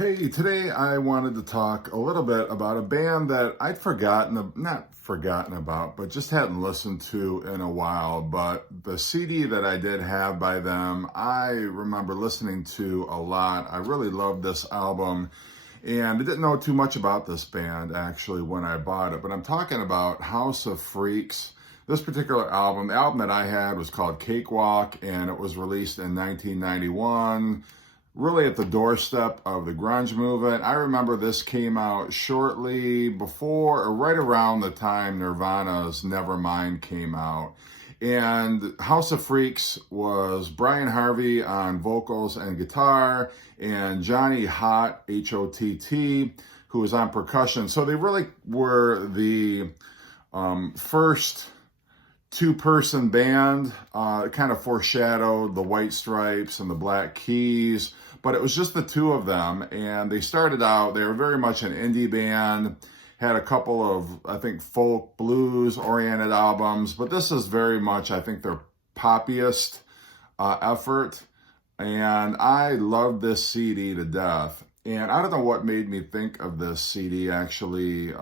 Hey, today I wanted to talk a little bit about a band that I'd not forgotten about, but just hadn't listened to in a while. But the CD that I did have by them, I remember listening to a lot. I really loved this album, and I didn't know too much about this band actually when I bought it. But I'm talking about House of Freaks. This particular album, the album that I had was called Cakewalk, and it was released in 1991. Really at the doorstep of the grunge movement. I remember this came out shortly before or right around the time Nirvana's Nevermind came out. And House of Freaks was Bryan Harvey on vocals and guitar and Johnny Hott, H-O-T-T, who was on percussion. So they really were the first two-person band. It kind of foreshadowed the White Stripes and the Black Keys, but it was just the two of them. And they started out, they were very much an indie band, had a couple of, I think, folk blues oriented albums, but this is very much, I think, their poppiest effort. And I loved this CD to death. And I don't know what made me think of this CD actually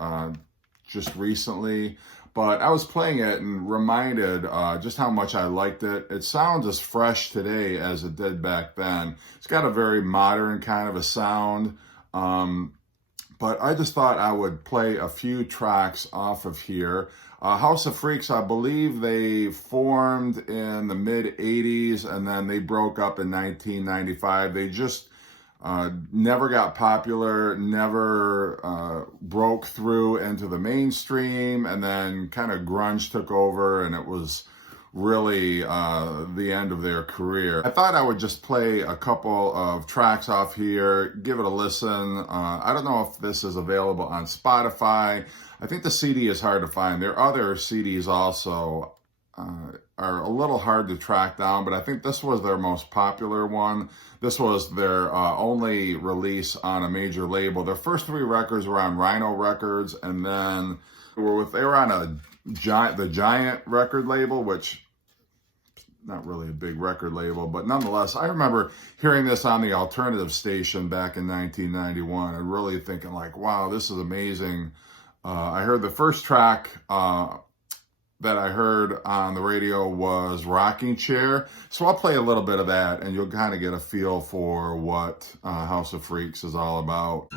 just recently, but I was playing it and reminded just how much I liked it. It sounds as fresh today as it did back then. It's got a very modern kind of a sound, but I just thought I would play a few tracks off of here. House of Freaks, I believe they formed in the mid-'80s, and then they broke up in 1995. They just never got popular, never broke through into the mainstream, and then kind of grunge took over, and it was really the end of their career. I thought I would just play a couple of tracks off here, give it a listen. I don't know if this is available on Spotify. I think the CD is hard to find. Their other CDs also are a little hard to track down, but I think this was their most popular one. This was their only release on a major label. Their first three records were on Rhino Records, and then they were on the Giant record label, which not really a big record label, but nonetheless, I remember hearing this on the alternative station back in 1991 and really thinking like, wow, this is amazing. I heard the first track that I heard on the radio was Rocking Chair. So I'll play a little bit of that and you'll kind of get a feel for what House of Freaks is all about.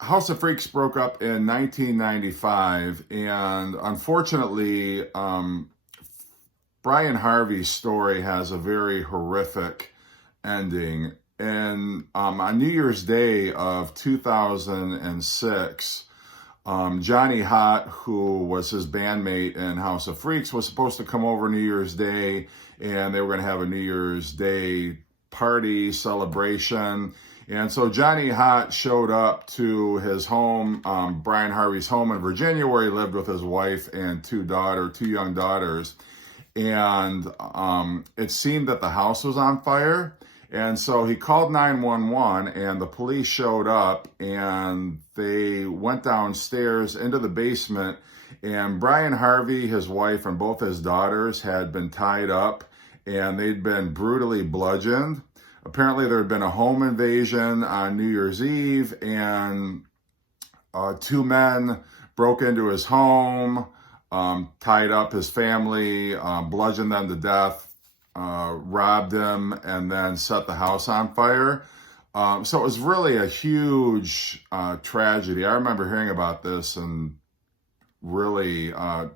House of Freaks broke up in 1995, and unfortunately, Bryan Harvey's story has a very horrific ending. And on New Year's Day of 2006, Johnny Hott, who was his bandmate in House of Freaks, was supposed to come over New Year's Day, and they were going to have a New Year's Day party celebration. And so Johnny Hott showed up to his home, Bryan Harvey's home in Virginia, where he lived with his wife and two young daughters. And it seemed that the house was on fire. And so he called 911, and the police showed up, and they went downstairs into the basement. And Bryan Harvey, his wife, and both his daughters had been tied up, and they'd been brutally bludgeoned. Apparently, there had been a home invasion on New Year's Eve, and two men broke into his home, tied up his family, bludgeoned them to death, robbed him, and then set the house on fire. So it was really a huge tragedy. I remember hearing about this and really, I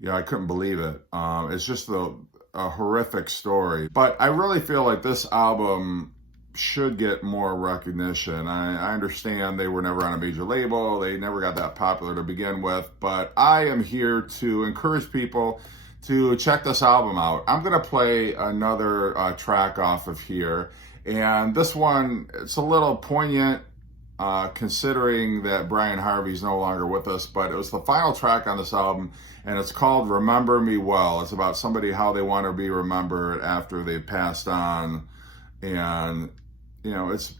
couldn't believe it. It's just a horrific story. But I really feel like this album should get more recognition. I understand they were never on a major label. They never got that popular to begin with. But I am here to encourage people to check this album out. I'm going to play another track off of here. And this one, it's a little poignant considering that Bryan Harvey's no longer with us, but it was the final track on this album, and it's called Remember Me Well. It's about somebody, how they want to be remembered after they've passed on. And, it's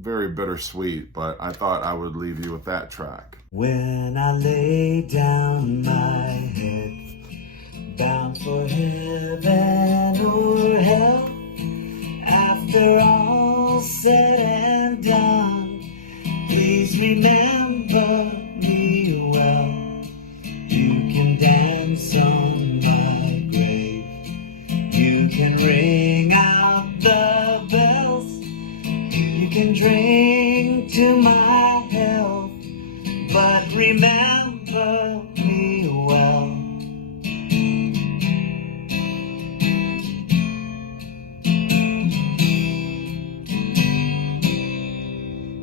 very bittersweet, but I thought I would leave you with that track. When I lay down my head, bound for heaven or hell, after all said and done, please remember me well. You can dance on my grave, you can ring out the bells, you can drink to my health, but remember me well.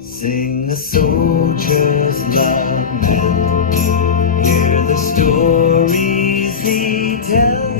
Sing the soldier's lament, hear the stories he tells.